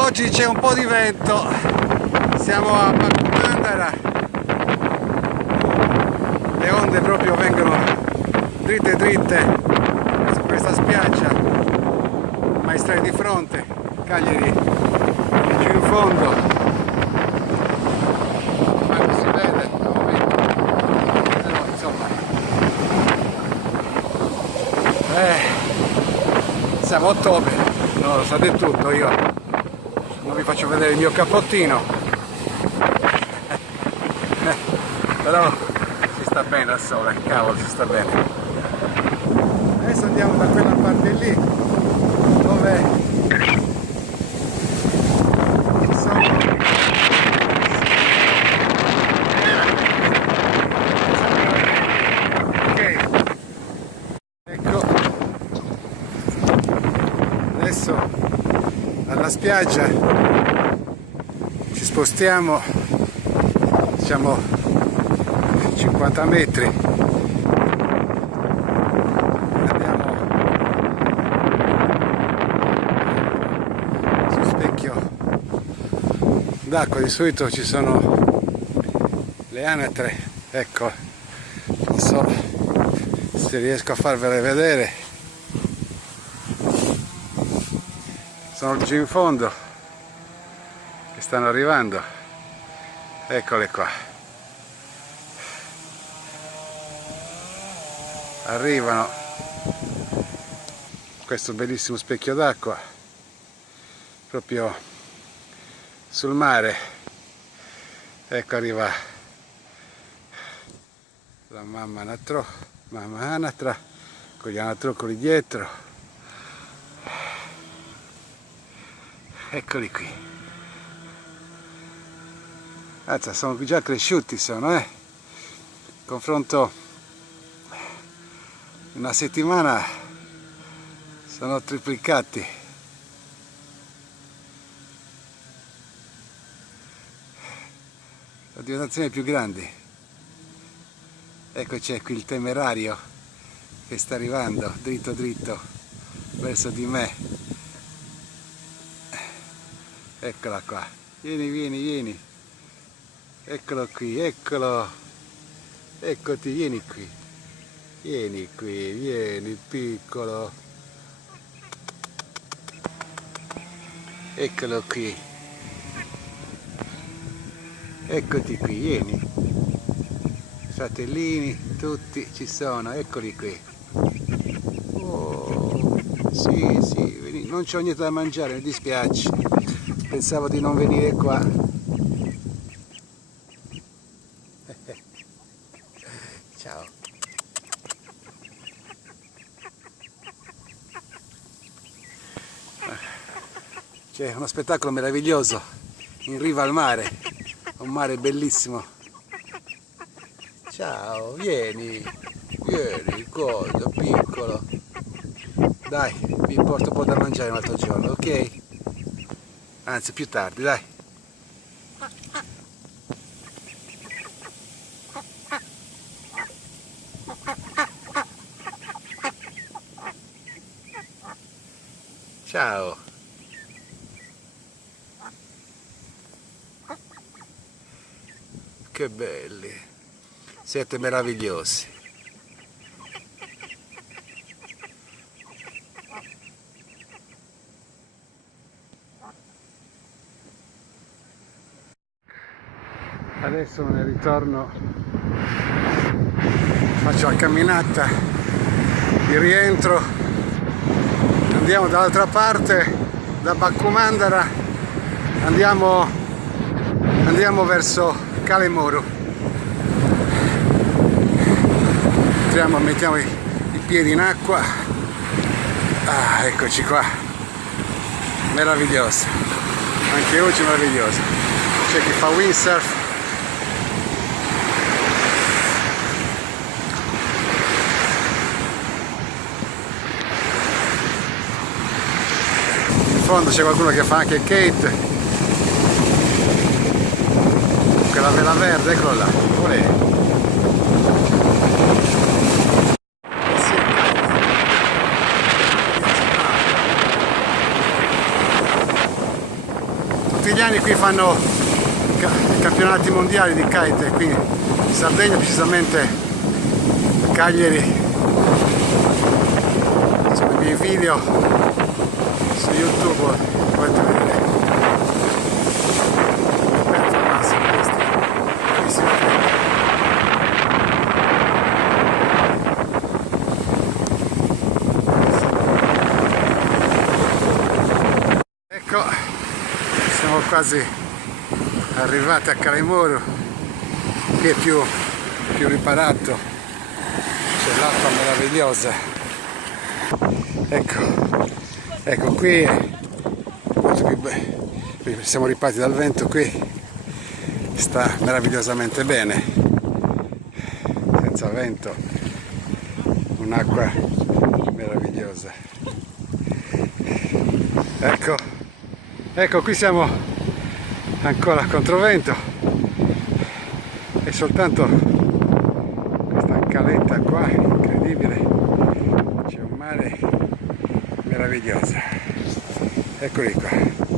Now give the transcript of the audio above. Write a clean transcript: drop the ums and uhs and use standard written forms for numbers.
Oggi c'è un po' di vento, siamo a Bakumandara, le onde proprio vengono dritte dritte su questa spiaggia, Maestrai di fronte, Cagliari giù in fondo, ma non si vede al momento, però insomma siamo a ottobre, no, lo sapete tutto, io non vi faccio vedere il mio cappottino, però si sta bene al sole, cavolo, si sta bene. Adesso andiamo da quella parte lì dove ci sono ok, ecco, adesso alla spiaggia ci spostiamo, diciamo 50 metri, andiamo su specchio d'acqua. Di solito ci sono le anatre, ecco, non so se riesco a farvele vedere, sono giù in fondo che stanno arrivando, eccole qua, arrivano, questo bellissimo specchio d'acqua proprio sul mare, ecco arriva la mamma anatra con gli anatroccoli dietro, eccoli qui, anzi sono già cresciuti, confronto una settimana sono triplicati, sono diventati più grandi. Ecco, c'è qui il temerario che sta arrivando dritto dritto verso di me, eccola qua, vieni, eccolo qui, eccolo, eccoti, vieni qui, vieni piccolo, eccolo qui, eccoti qui, vieni, fratellini tutti ci sono, eccoli qui, oh, sì, veni. Non c'ho niente da mangiare, mi dispiace, pensavo di non venire qua. Ciao. C'è uno spettacolo meraviglioso in riva al mare, un mare bellissimo. Ciao, vieni, cosa, piccolo. Dai, vi porto un po' da mangiare un altro giorno, ok? Anzi, più tardi, dai. Ciao. Che belli, siete meravigliosi. Adesso nel ritorno faccio la camminata di rientro, andiamo dall'altra parte, da Bakumandara, andiamo verso Calemoro, mettiamo i piedi in acqua, eccoci qua, meraviglioso, anche oggi meraviglioso, c'è chi fa windsurf, in fondo c'è qualcuno che fa anche Kate, quella vela verde, eccola là, olè. italiani qui fanno campionati mondiali di kite qui in Sardegna, precisamente a Cagliari. Sono i miei video su YouTube, potete vedere. Ecco, siamo quasi arrivati a Calaimoro, qui è più riparato, c'è l'acqua meravigliosa. Ecco qui è molto più bello, siamo ripartiti dal vento, qui sta meravigliosamente bene, senza vento, un'acqua meravigliosa. Ecco, qui siamo ancora a controvento, è soltanto questa caletta qua, incredibile, c'è un mare meraviglioso. Eccoli qua.